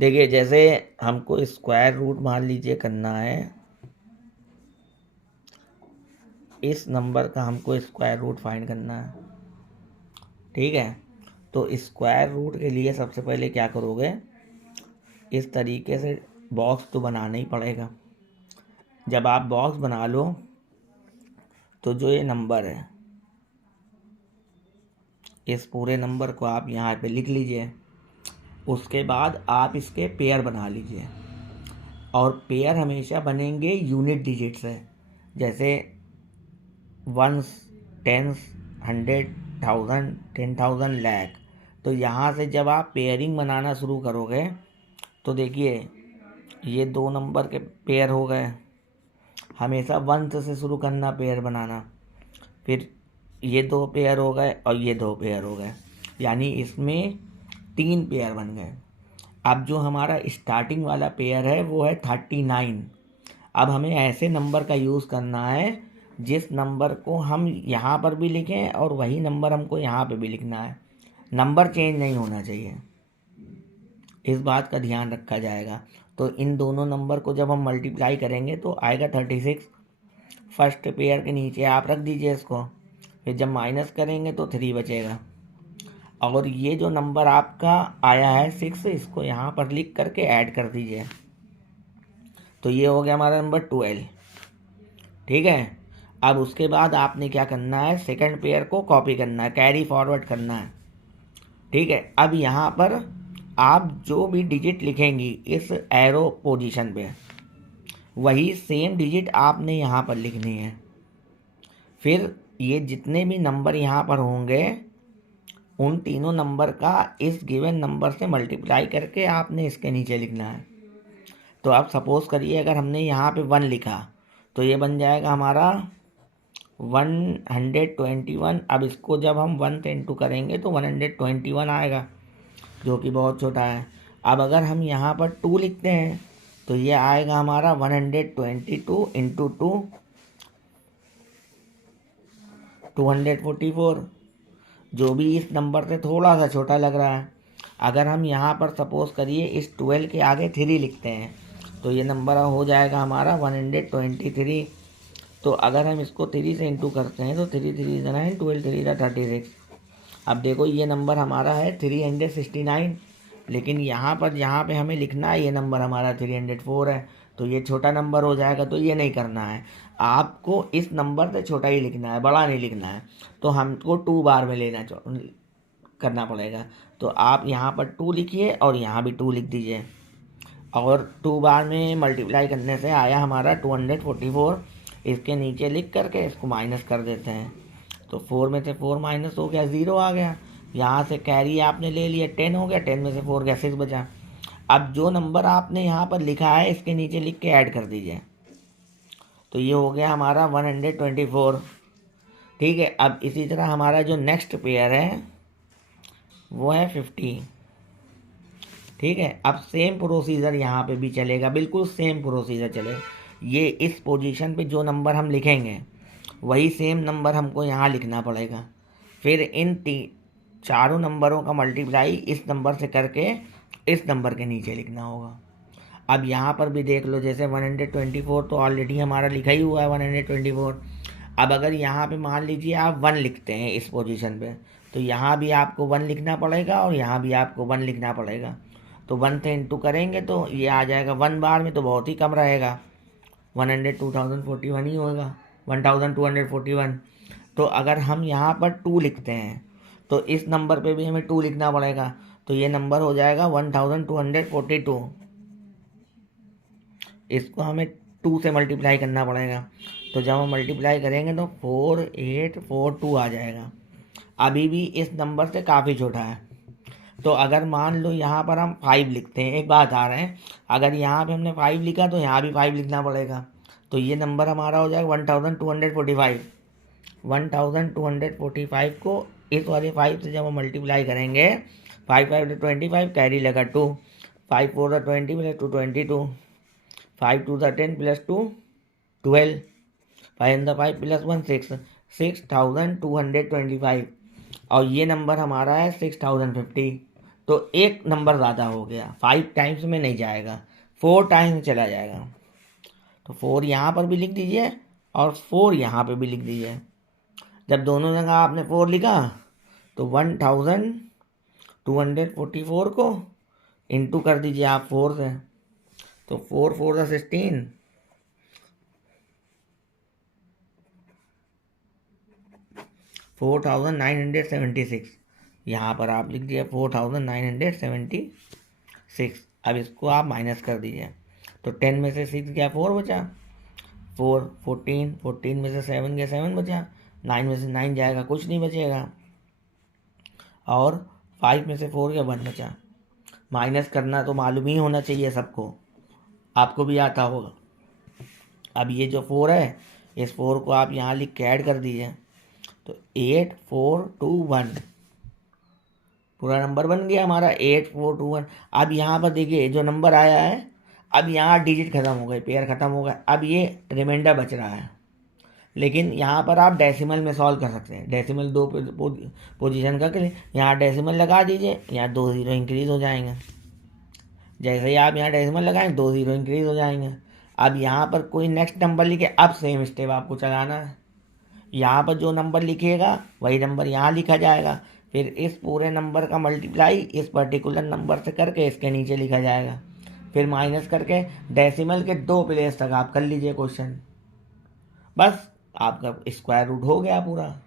देखिए जैसे हमको स्क्वायर रूट मान लीजिए करना है, इस नंबर का हमको स्क्वायर रूट फाइंड करना है, ठीक है। तो स्क्वायर रूट के लिए सबसे पहले क्या करोगे, इस तरीके से बॉक्स तो बनाना ही पड़ेगा। जब आप बॉक्स बना लो तो जो ये नंबर है, इस पूरे नंबर को आप यहाँ पे लिख लीजिए। उसके बाद आप इसके पेयर बना लीजिए, और पेयर हमेशा बनेंगे यूनिट डिजिट से, जैसे वंस, टेंस, 100, 1000, 10,000, लाख। तो यहाँ से जब आप पेयरिंग बनाना शुरू करोगे तो देखिए ये दो नंबर के पेयर हो गए। हमेशा वंस से शुरू करना पेयर बनाना, फिर ये दो पेयर हो गए और ये दो पेयर हो गए, यानी इसमें 3 पेयर बन गए। अब जो हमारा स्टार्टिंग वाला पेयर है वो है 39। अब हमें ऐसे नंबर का यूज़ करना है जिस नंबर को हम यहाँ पर भी लिखें और वही नंबर हमको यहाँ पे भी लिखना है। नंबर चेंज नहीं होना चाहिए, इस बात का ध्यान रखा जाएगा। तो इन दोनों नंबर को जब हम मल्टीप्लाई करेंगे तो आएगा 36। फर्स्ट पेयर के नीचे आप रख दीजिए इसको, फिर जब माइनस करेंगे तो 3 बचेगा। और ये जो नंबर आपका आया है 6, इसको यहाँ पर लिख करके ऐड कर दीजिए। तो ये हो गया हमारा नंबर 12, ठीक है। अब उसके बाद आपने क्या करना है, सेकंड पेयर को कॉपी करना है, कैरी फॉरवर्ड करना है, ठीक है। अब यहाँ पर आप जो भी डिजिट लिखेंगी इस एरो पोजीशन पे, वही सेम डिजिट आपने यहाँ पर लिखनी है। फिर ये जितने भी नंबर यहाँ पर होंगे उन तीनों नंबर का इस गिवन नंबर से मल्टीप्लाई करके आपने इसके नीचे लिखना है। तो आप सपोज करिए अगर हमने यहाँ पे 1 लिखा तो ये बन जाएगा हमारा 121। अब इसको जब हम 1 से इंटू करेंगे तो 121 आएगा, जो कि बहुत छोटा है। अब अगर हम यहाँ पर 2 लिखते हैं तो ये आएगा हमारा 122 इंटू 2, 244, जो भी इस नंबर से थोड़ा सा छोटा लग रहा है। अगर हम यहाँ पर सपोज करिए इस 12 के आगे 3 लिखते हैं तो ये नंबर हो जाएगा हमारा 123। तो अगर हम इसको 3 से इंटू करते हैं तो 3 3 9, 12 3 36। अब देखो ये नंबर हमारा है 369, लेकिन यहाँ पर जहाँ पे हमें लिखना है ये नंबर हमारा 304 है, तो ये छोटा नंबर हो जाएगा। तो ये नहीं करना है, आपको इस नंबर से छोटा ही लिखना है, बड़ा नहीं लिखना है। तो हमको 2 बार में करना पड़ेगा। तो आप यहाँ पर 2 लिखिए और यहाँ भी 2 लिख दीजिए, और 2 बार में मल्टीप्लाई करने से आया हमारा 244। इसके नीचे लिख करके इसको माइनस कर देते हैं, तो 4 में से 4 माइनस हो गया, 0 आ गया। यहाँ से कैरी आपने ले लिया, 10 हो गया, 10 में से 4 गया, 6 बचा। अब जो नंबर आपने यहाँ पर लिखा है इसके नीचे लिख के ऐड कर दीजिए, तो ये हो गया हमारा 124, ठीक है। अब इसी तरह हमारा जो नेक्स्ट पेयर है वो है 50, ठीक है। अब सेम प्रोसीजर यहाँ पे भी चलेगा, बिल्कुल सेम प्रोसीजर चलेगा। ये इस पोजीशन पे जो नंबर हम लिखेंगे वही सेम नंबर हमको यहाँ लिखना पड़ेगा। फिर इन चारों नंबरों का मल्टीप्लाई इस नंबर से करके इस नंबर के नीचे लिखना होगा। अब यहाँ पर भी देख लो, जैसे 124 तो ऑलरेडी हमारा लिखा ही हुआ है 124। अब अगर यहाँ पे मान लीजिए आप 1 लिखते हैं इस पोजीशन पे, तो यहाँ भी आपको 1 लिखना पड़ेगा और यहाँ भी आपको 1 लिखना पड़ेगा। तो 1 से इंटू करेंगे तो ये आ जाएगा 1 बार में, तो बहुत ही कम रहेगा, 2041 ही होगा, 1241। तो अगर हम यहाँ पर 2 लिखते हैं तो इस नंबर पे भी हमें 2 लिखना पड़ेगा, तो ये नंबर हो जाएगा 1242। इसको हमें 2 से मल्टीप्लाई करना पड़ेगा, तो जब हम मल्टीप्लाई करेंगे तो 4842 आ जाएगा। अभी भी इस नंबर से काफ़ी छोटा है। तो अगर मान लो यहाँ पर हम 5 लिखते हैं, एक बात आ रहे हैं, अगर यहाँ पे हमने 5 लिखा तो यहाँ भी 5 लिखना पड़ेगा, तो ये नंबर हमारा हो जाएगा 1245। 1245 को इस वाले 5 से जब हम मल्टीप्लाई करेंगे, 5 5 25, कैरी लगा 2, 5 4 20 प्लस 2 22, 5 2 10 प्लस 2 12, 5 5 प्लस 1 6, 6225। और ये नंबर हमारा है 6050। तो एक नंबर ज़्यादा हो गया, 5 टाइम्स में नहीं जाएगा, 4 टाइम्स चला जाएगा। तो 4 यहाँ पर भी लिख दीजिए और 4 यहाँ पे भी लिख दीजिए। जब दोनों जगह आपने 4 लिखा तो 1244 को इंटू कर दीजिए आप 4 से। तो 4 4 सा 16, 4976। यहाँ पर आप लिख दिए 4976। अब इसको आप माइनस कर दीजिए। तो 10 में से 6 गया 4 बचा, 4 14, 14 में से 7 गया 7 बचा, 9 में से 9 जाएगा कुछ नहीं बचेगा, और 5 में से 4 गया 1 बचा। माइनस करना तो मालूम ही होना चाहिए सबको, आपको भी आता होगा। अब ये जो 4 है, इस 4 को आप यहाँ लिख के ऐड कर दीजिए। तो 8 4 2 1 पूरा नंबर बन गया हमारा 8 4 2 1। अब यहाँ पर देखिए जो नंबर आया है, अब यहाँ डिजिट खत्म हो गए, पेयर खत्म हो गए, अब ये रिमाइंडर बच रहा है। लेकिन यहाँ पर आप डेसिमल में सॉल्व कर सकते हैं। डेसिमल 2 पोजीशन का करें, यहाँ डेसिमल लगा दीजिए, यहाँ 2 0 इंक्रीज हो जाएंगे। जैसे ही आप यहाँ डेसिमल लगाएंगे 2 0 इंक्रीज हो जाएंगे। अब यहाँ पर कोई नेक्स्ट नंबर लिखे, अब सेम स्टेप आपको चलाना है। यहाँ पर जो नंबर लिखिएगा वही नंबर यहाँ लिखा जाएगा, फिर इस पूरे नंबर का मल्टीप्लाई इस पर्टिकुलर नंबर से करके इसके नीचे लिखा जाएगा, फिर माइनस करके डेसिमल के 2 प्लेस तक आप कर लीजिए क्वेश्चन। बस आपका स्क्वायर रूट हो गया पूरा।